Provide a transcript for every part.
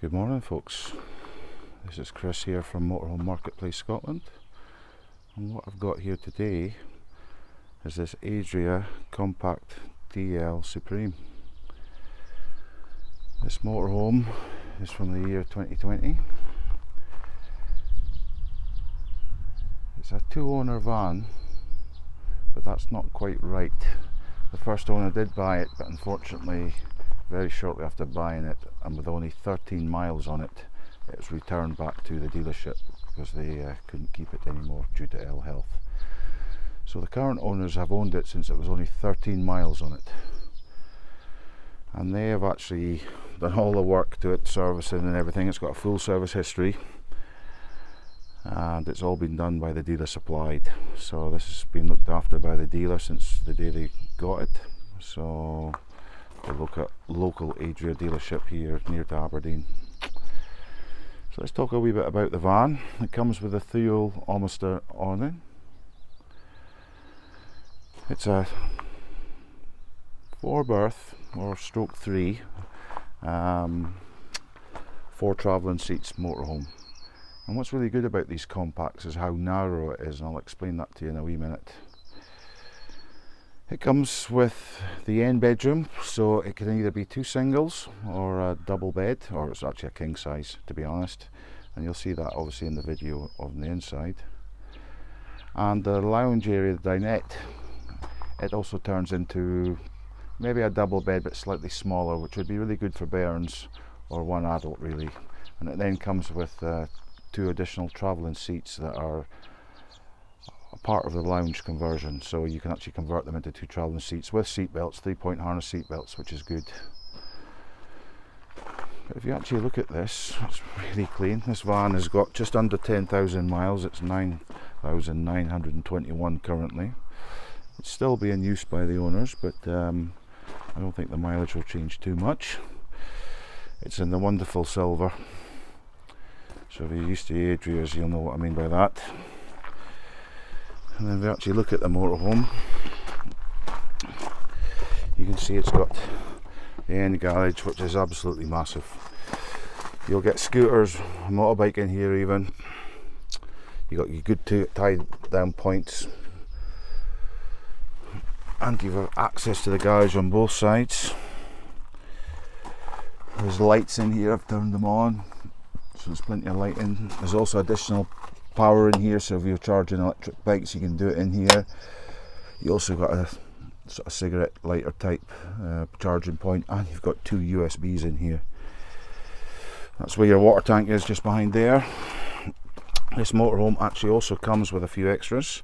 Good morning, folks. This is Chris here from Motorhome Marketplace Scotland, and what I've got here today is this Adria Compact DL Supreme. This motorhome is from the year 2020. It's a two-owner van, but that's not quite right. The first owner did buy it, but unfortunately very shortly after buying it, and with only 13 miles on it, it was returned back to the dealership because they couldn't keep it anymore due to ill health. So the current owners have owned it since it was only 13 miles on it, and they have actually done all the work to it, servicing and everything. It's got a full service history, and it's all been done by the dealer supplied. So this has been looked after by the dealer since the day they got it. So the local Adria dealership here near to Aberdeen. So let's talk a wee bit about the van. It comes with a dual awning. It's a 4-berth or stroke 3, 4 travelling seats motorhome. And what's really good about these compacts is how narrow it is, and I'll explain that to you in a wee minute. It comes with the end bedroom, so it can either be 2 singles or a double bed, or it's actually a king size, to be honest, and you'll see that obviously in the video on the inside. And the lounge area, the dinette, it also turns into maybe a double bed but slightly smaller, which would be really good for bairns or one adult really. And it then comes with 2 additional travelling seats that are a part of the lounge conversion, so you can actually convert them into 2 travelling seats with seatbelts, 3-point harness seatbelts, which is good. But if you actually look at this, it's really clean. This van has got just under 10,000 miles. It's 9,921 currently. It's still being used by the owners, but I don't think the mileage will change too much. It's in the wonderful silver, so if you're used to Adrias, you'll know what I mean by that. And then if we actually look at the motorhome, you can see it's got the end garage, which is absolutely massive. You'll get scooters, a motorbike in here even. You've got your good tie down points, and you've got access to the garage on both sides. There's lights in here, I've turned them on, so there's plenty of lighting. There's also additional power in here, so if you're charging electric bikes you can do it in here. You also got a sort of cigarette lighter type charging point, and you've got 2 USBs in here. That's where your water tank is, just behind there. This motorhome actually also comes with a few extras.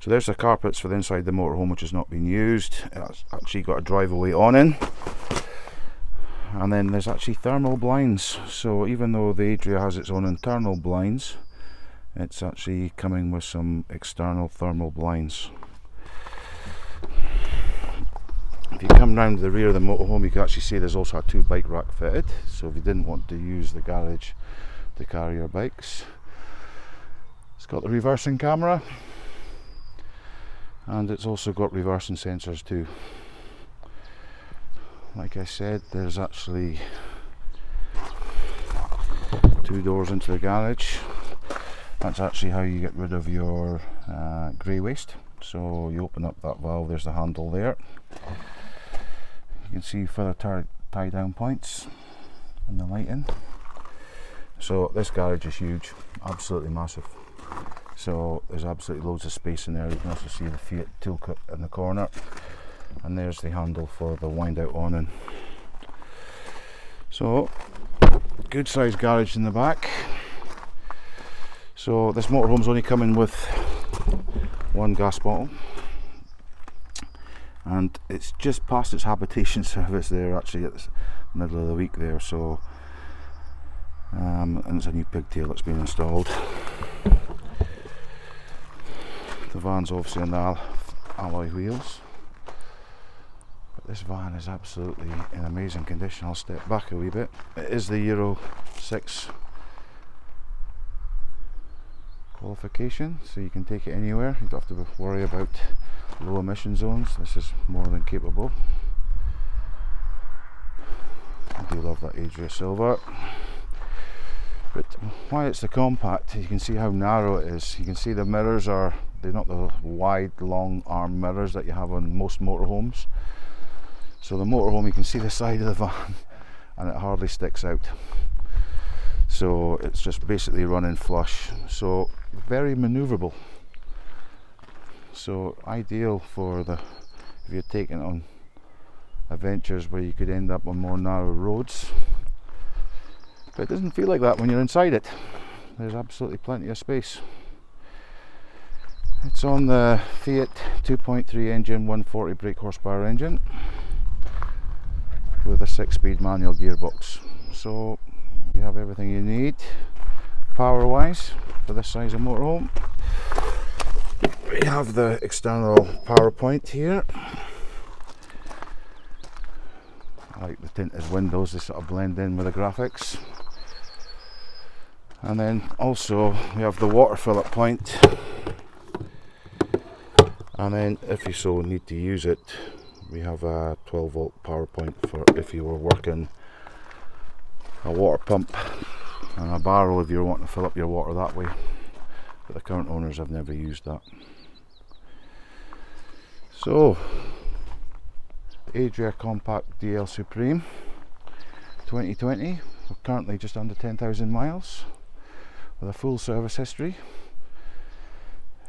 So there's the carpets for the inside the motorhome, which has not been used. It's actually got a drive away awning, and then there's actually thermal blinds. So even though the Adria has its own internal blinds, it's actually coming with some external thermal blinds. If you come round to the rear of the motorhome, you can actually see there's also a 2 bike rack fitted, so if you didn't want to use the garage to carry your bikes. It's got the reversing camera, and it's also got reversing sensors too. Like I said, there's actually 2 doors into the garage. That's actually how you get rid of your grey waste. So you open up that valve, there's the handle there. You can see further tie down points and the lighting. So this garage is huge, absolutely massive. So there's absolutely loads of space in there. You can also see the Fiat toolkit in the corner, and there's the handle for the wind out awning. So good sized garage in the back. So this motorhome's only coming with 1 gas bottle, and it's just past its habitation service there, actually at the middle of the week there. So and it's a new pigtail that's been installed. The van's obviously on the alloy wheels, but this van is absolutely in amazing condition. I'll step back a wee bit. It is the Euro 6 qualification, so you can take it anywhere. You don't have to worry about low emission zones. This is more than capable. I do love that Adria silver. why it's the compact, you can see how narrow it is. You can see the mirrors they're not the wide long arm mirrors that you have on most motorhomes. So the motorhome, you can see the side of the van and it hardly sticks out. So it's just basically running flush, so very manoeuvrable. So ideal for if you're taking it on adventures where you could end up on more narrow roads. But it doesn't feel like that when you're inside it. There's absolutely plenty of space. It's on the Fiat 2.3 engine, 140 brake horsepower engine with a 6-speed manual gearbox. So you have everything you need power wise for this size of motorhome. We have the external power point here. I like the tinted windows, they sort of blend in with the graphics. And then also we have the water fill up point, and then if you so need to use it, we have a 12 volt power point for if you were working a water pump, and a barrel if you're wanting to fill up your water that way. But the current owners have never used that. So Adria Compact DL Supreme 2020, we're currently just under 10,000 miles with a full service history.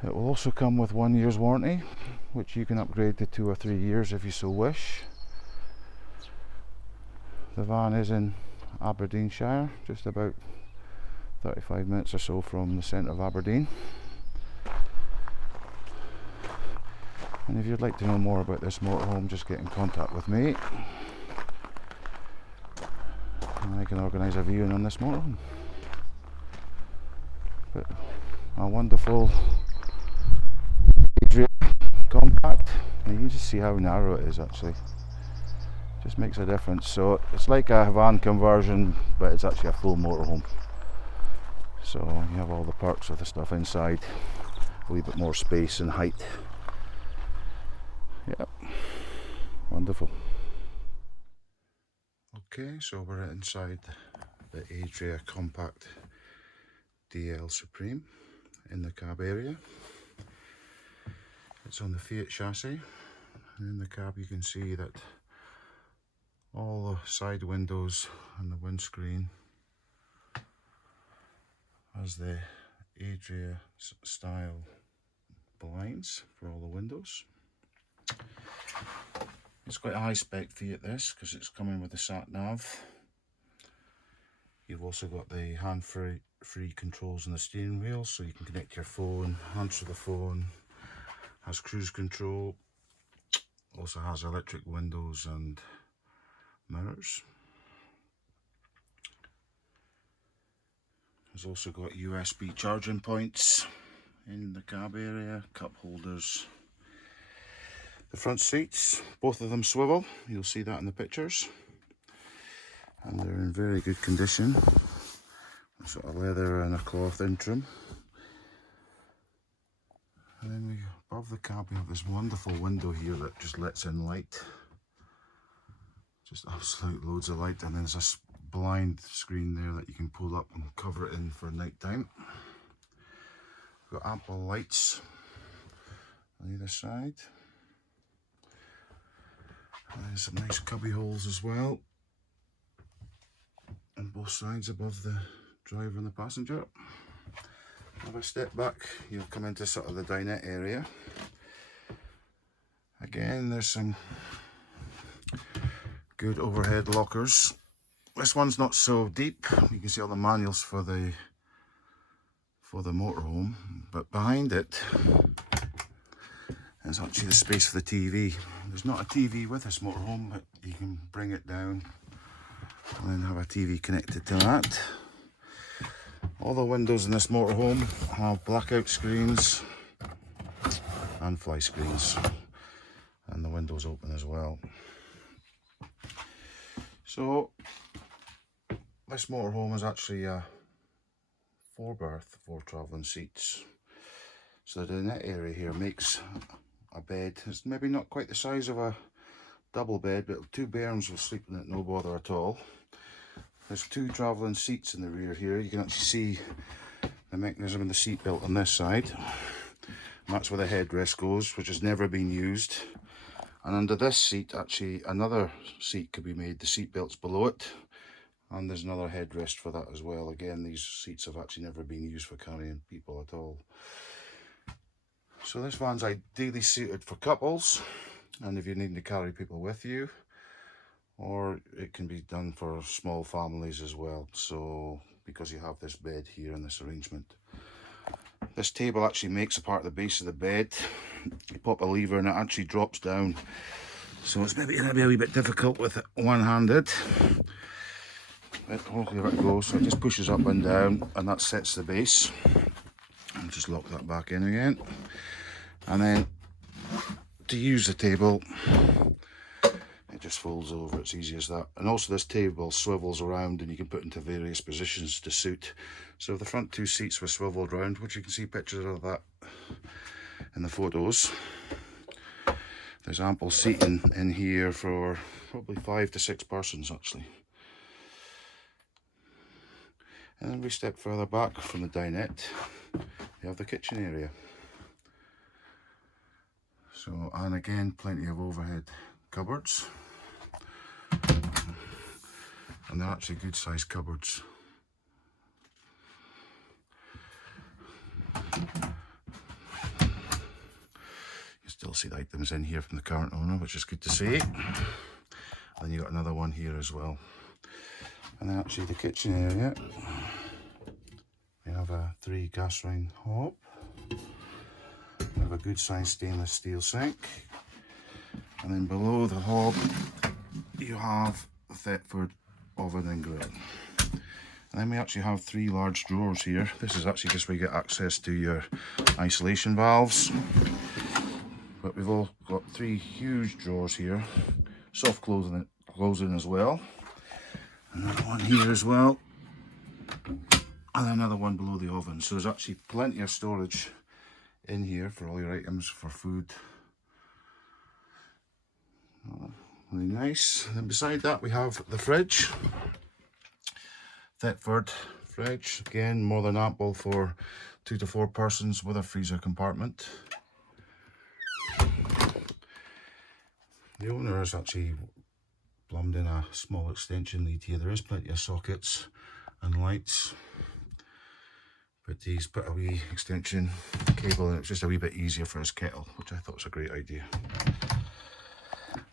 It will also come with 1 year's warranty, which you can upgrade to 2 or 3 years if you so wish. The van is in Aberdeenshire, just about 35 minutes or so from the centre of Aberdeen. And if you'd like to know more about this motorhome, just get in contact with me and I can organise a viewing on this motorhome. But a wonderful Adria Compact, and you can just see how narrow it is actually. Just makes a difference. So it's like a van conversion, but it's actually a full motorhome. So you have all the perks of the stuff inside, a wee bit more space and height. Yep, wonderful. Okay, so we're inside the Adria Compact DL Supreme in the cab area. It's on the Fiat chassis, and in the cab you can see that all the side windows and the windscreen has the Adria style blinds for all the windows. It's quite a high spec Fiat this, because it's coming with the sat nav. You've also got the hand-free controls on the steering wheel, so you can connect your phone, answer the phone, has cruise control, also has electric windows and mirrors. It's also got USB charging points in the cab area, cup holders. The front seats, both of them swivel, you'll see that in the pictures, and they're in very good condition. Sort of leather and a cloth interim. And then above the cab we have this wonderful window here that just lets in light, just absolute loads of light, and then there's a blind screen there that you can pull up and cover it in for night time. We've got ample lights on either side. And there's some nice cubby holes as well on both sides above the driver and the passenger. Have a step back, you'll come into sort of the dinette area. Again, there's some good overhead lockers. This one's not so deep. You can see all the manuals for the motorhome, but behind it there's actually the space for the TV. There's not a TV with this motorhome, but you can bring it down and then have a TV connected to that. All the windows in this motorhome have blackout screens and fly screens, and the windows open as well. So this motorhome is actually a 4-berth, 4 travelling seats. So the dinette area here makes a bed. It's maybe not quite the size of a double bed, but 2 bairns will sleep in it no bother at all. There's two travelling seats in the rear here. You can actually see the mechanism in the seat belt on this side. And that's where the headrest goes, which has never been used. And under this seat, actually, another seat could be made. The seat belt's below it. And there's another headrest for that as well. Again, these seats have actually never been used for carrying people at all. So this van's ideally suited for couples, and if you're needing to carry people with you, or it can be done for small families as well. So because you have this bed here in this arrangement. This table actually makes a part of the base of the bed. You pop a lever and it actually drops down. So it's maybe going to be a wee bit difficult with it one-handed. But hopefully it goes. So it just pushes up and down, and that sets the base. And just lock that back in again. And then to use the table, it just folds over. It's easy as that. And also this table swivels around, and you can put into various positions to suit. So the front two seats were swiveled around, which you can see pictures of that in the photos. There's ample seating in here for probably 5 to 6 persons actually. And then we step further back from the dinette, you have the kitchen area. So, and again, plenty of overhead cupboards. And they're actually good sized cupboards. You still see the items in here from the current owner, which is good to see. And you got another one here as well. And then actually the kitchen area, we have a 3 gas ring hob. We have a good sized stainless steel sink. And then below the hob, you have the Thetford oven and grill. And then we actually have 3 large drawers here. This is actually just where you get access to your isolation valves. But we've all got 3 huge drawers here, soft closing as well. Another one here as well, and another one below the oven. So there's actually plenty of storage in here for all your items for food. Really nice. And then beside that we have the fridge. Thetford fridge, again more than ample for 2 to 4 persons with a freezer compartment. The owner has actually plumbed in a small extension lead here. There is plenty of sockets and lights, but he's put a wee extension cable in. It's just a wee bit easier for his kettle, which I thought was a great idea.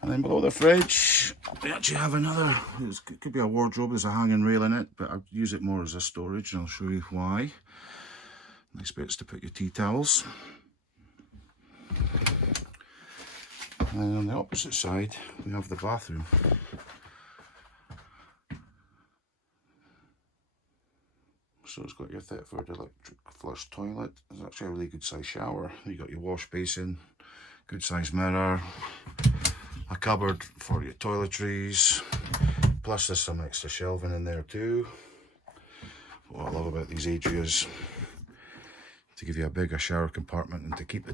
And then below the fridge, we actually have another, it could be a wardrobe, there's a hanging rail in it, but I'll use it more as a storage, and I'll show you why. Nice bits to put your tea towels. And then on the opposite side, we have the bathroom. So it's got your Thetford electric flush toilet. There's actually a really good sized shower. You got your wash basin, good sized mirror, a cupboard for your toiletries. Plus there's some extra shelving in there too. What I love about these Adrias, to give you a bigger shower compartment and to keep the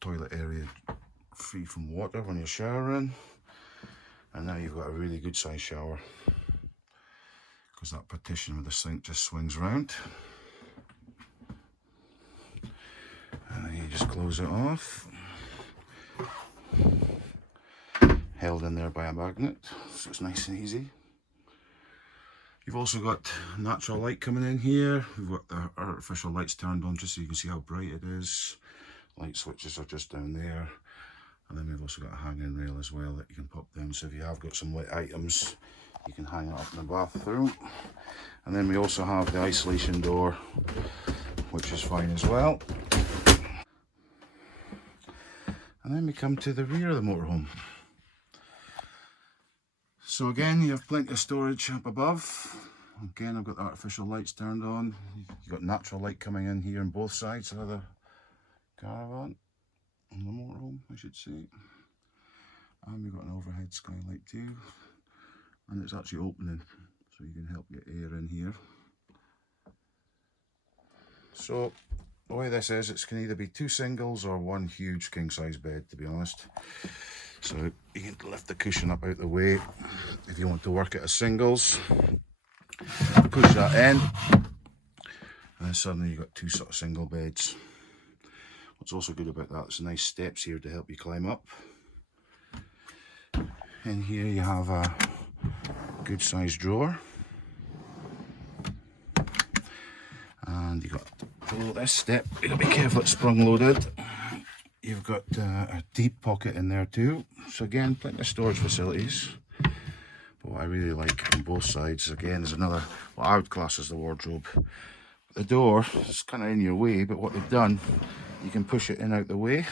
toilet area free from water when you're showering. And now you've got a really good sized shower, because that partition with the sink just swings round. And then you just close it off. Held in there by a magnet, so it's nice and easy. You've also got natural light coming in here. We've got the artificial lights turned on just so you can see how bright it is. Light switches are just down there. And then we've also got a hanging rail as well that you can pop down, so if you have got some lit items, you can hang it up in the bathroom. And then we also have the isolation door, which is fine as well. And then we come to the rear of the motorhome. So again, you have plenty of storage up above. Again, I've got the artificial lights turned on. You've got natural light coming in here on both sides of the caravan, on the motorhome I should say. And we've got an overhead skylight too. And it's actually opening, so you can help get air in here. So the way this is, it can either be 2 singles or 1 huge king size bed, to be honest. So you can lift the cushion up out the way if you want to work it as singles, Push that in, and then suddenly you've got two sort of single beds. What's also good about that, there's nice steps here to help you climb up. In here you have a good sized drawer, and you've got below this step, you've got to be careful it's sprung loaded. You've got a deep pocket in there too, so again, plenty of storage facilities. But what I really like on both sides, again, is another, what I would class as the wardrobe. The door is kind of in your way, but what they've done, you can push it in out the way,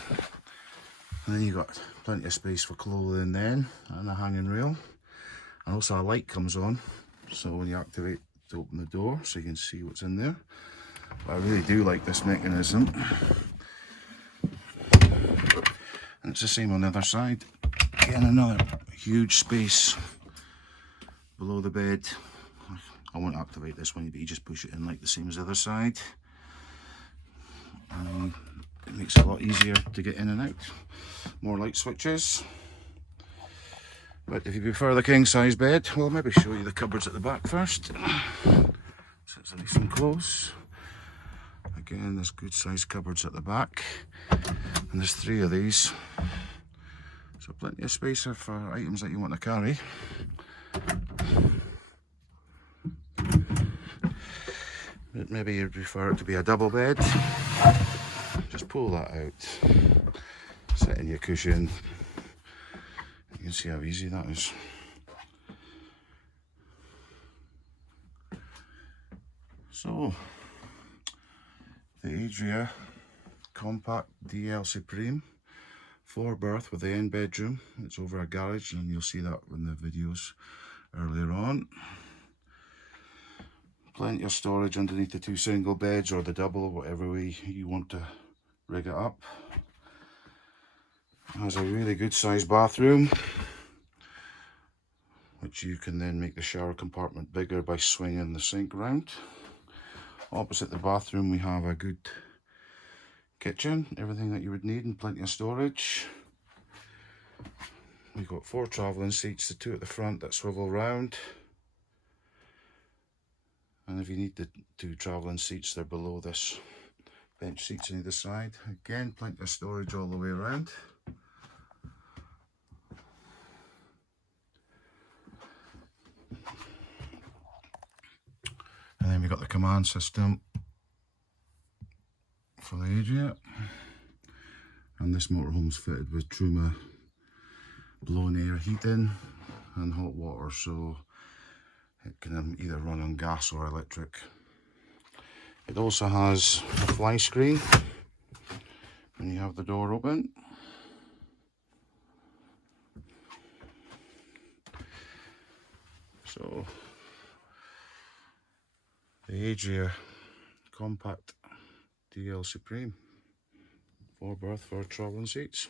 and then you've got plenty of space for clothing then, and a hanging rail. And also a light comes on, so when you activate to open the door, so you can see what's in there. But I really do like this mechanism. And it's the same on the other side. Again, another huge space below the bed. I won't activate this one, but you just push it in like the same as the other side. And it makes it a lot easier to get in and out. More light switches. But if you prefer the king size bed, well, I'll maybe show you the cupboards at the back first. So it's nice and close. Again, there's good sized cupboards at the back. And there's 3 of these. So plenty of space for items that you want to carry. But maybe you'd prefer it to be a double bed. Just pull that out. Sit in your cushion. You can see how easy that is. So, the Adria Compact DL Supreme, 4-berth with the end bedroom. It's over a garage, and you'll see that in the videos earlier on. Plenty of storage underneath the 2 single beds, or the double, or whatever way you want to rig it up. It has a really good sized bathroom, which you can then make the shower compartment bigger by swinging the sink round. Opposite the bathroom we have a good kitchen, everything that you would need, and plenty of storage. We've got 4 travelling seats, the 2 at the front that swivel round. And if you need the 2 travelling seats, they're below this bench seats on either side. Again, plenty of storage all the way around. And then we've got the command system for the Adria. And this motorhome's fitted with Truma blown air heating and hot water, so it can either run on gas or electric. It also has a fly screen when you have the door open. So the Adria Compact DL Supreme, 4-berth, 4 travelling seats.